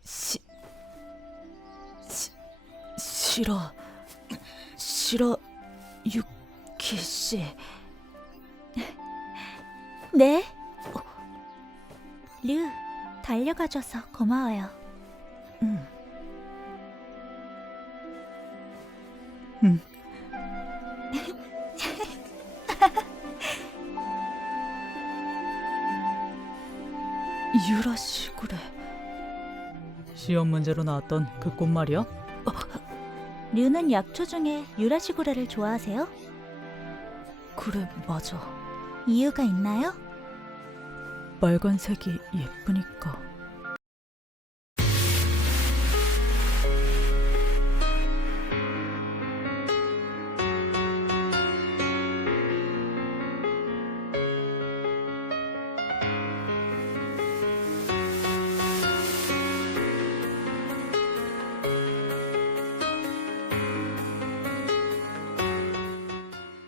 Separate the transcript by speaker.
Speaker 1: 시, 싫어. 싫어, 유키 씨.
Speaker 2: 네. 류, 달려가줘서 고마워요.
Speaker 1: 응. 유라시구레. 시험 문제로 나왔던 그 꽃 말이야?
Speaker 2: 류는 약초 중에 유라시구레를 좋아하세요?
Speaker 1: 그래, 맞아.
Speaker 2: 이유가 있나요?
Speaker 1: 빨간색이 예쁘니까.